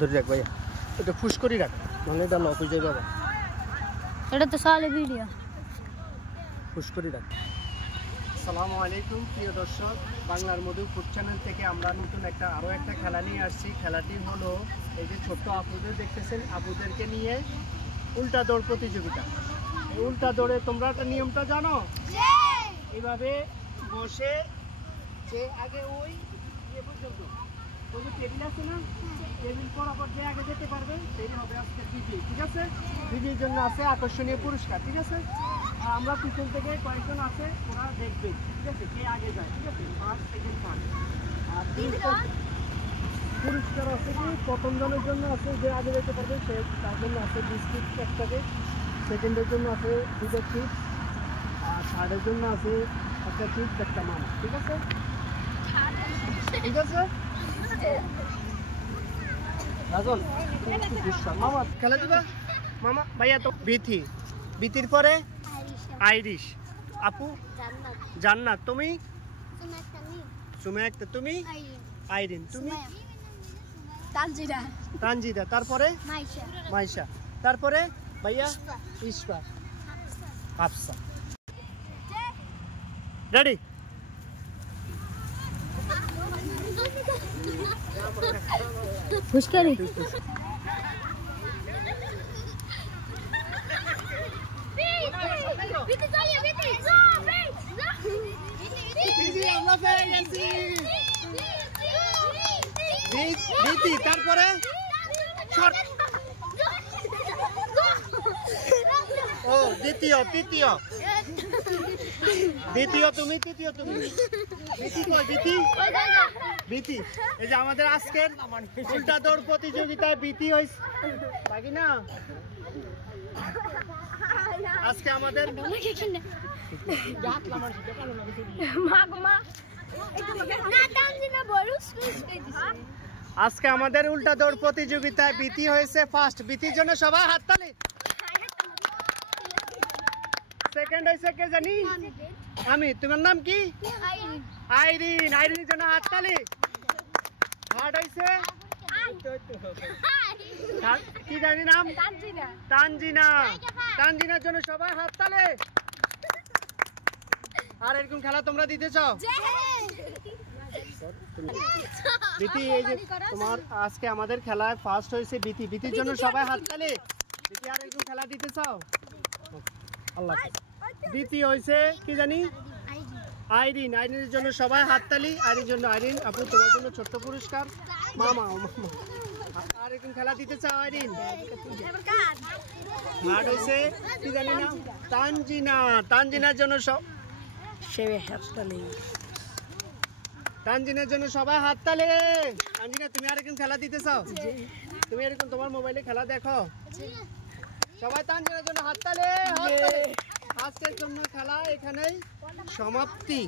ধরে রাখ ভাইয়া, এটা ফুস করি রাখ, মানে এটা লক হয়ে যাবে বাবা। এটা তো সালে ভিডিও ফুস করি রাখ। আসসালামু আলাইকুম প্রিয় দর্শক, বাংলার মধু ফুড চ্যানেল থেকে আমরা নতুন আরও একটা খেলা নিয়ে আসছি। খেলাটি হলো এই যে ছোট্ট আপুদের দেখতেছেন, আপুদেরকে নিয়ে উল্টা দৌড় প্রতিযোগিতা। এই উল্টা দৌড়ে তোমরা একটা নিয়মটা জানো, এইভাবে বসে যে আগে ওই পর্যন্ত ওই যে টেবিল আছে না, টেবিল বরাবর যে আগে যেতে পারবে সেই হবে আজকে বিজয়ী। ঠিক আছে, বিজয়ীর জন্য আছে আকর্ষণীয় পুরস্কার। ঠিক আছে, আর আমরা পিছন থেকে কয়েকজন আছে, ওরা দেখবে ঠিক আছে কে আগে যায়। ঠিক আছে, ফার্স্ট সেকেন্ড থার্ড। আর পুরস্কার আছে কি, প্রথম জনের জন্য আছে যে আগে যেতে পারবে সে, তার জন্য আছে বিস্কিট এক প্যাকেট, সেকেন্ডের জন্য আছে 2টা চিপস, আর থার্ডের জন্য আছে একটা চিপস একটা মামা। ঠিক আছে, ঠিক আছে রাজন, মামা খেলা দিবা। মামা ভাইয়া তো বিথি, বিথির পরে আইরিশ, আপু জান্নাত, তুমি সুমাইয়া, তুমি আইরিন, তুমি তানজিদা, তারপরে মাইশা, তারপরে ভাইয়া ইশফা, হাফসা। রেডি? ফুসকারি তারপরে ও দ্বিতীয়, তৃতীয়, দ্বিতীয় তুমি, তৃতীয় তুমি, বিথি। এই যে আমাদের আজকের উল্টা দৌড় প্রতিযোগিতায় বিথি হয়েছে বাকি না। আজকে আমাদের উল্টা দৌড় প্রতিযোগিতায় বিথি হয়েছে ফার্স্ট। বিথির জন্য সবাই হাততালি। সেকেন্ড হয়েছে কে জানি, আমি। তোমার নাম কি? আইরিন, আইরিনের জন্য হাততালি। থার্ড হয়েছে কি জানি নাম, তানজিনা, তানজিনার জন্য সবাই হাততালি। আর এরকম খেলা তোমরা দিতে চাও? বিথি, এই যে তোমার আজকে আমাদের খেলায় ফার্স্ট হয়েছে বিথি, বিথির জন্য সবাই হাততালি। বিথি, আর এরকম খেলা দিতে চাও? আল্লাহ। দ্বিতীয় হয়েছে কি জানি, আইরিন, আইরিনের জন্য সবাই হাততালি। আইরিনের জন্য, আইরিন আপু তোমার জন্য ছোট্ট পুরস্কার। মামা, আর এরকম খেলা দিতে চাও আইরিন? থার্ড হয়েছে কি জানি না, তানজিনা, তানজিনার জন্য তানজিনার জন্য সবাই হাততালি। তানজিনা, তুমি আর এরকম খেলা দিতে চাও? তুমি এরকম তোমার মোবাইলে খেলা দেখো? সবাই তানজিনার জন্য হাততালি। আজকের জন্য খেলা এখানেই সমাপ্তি।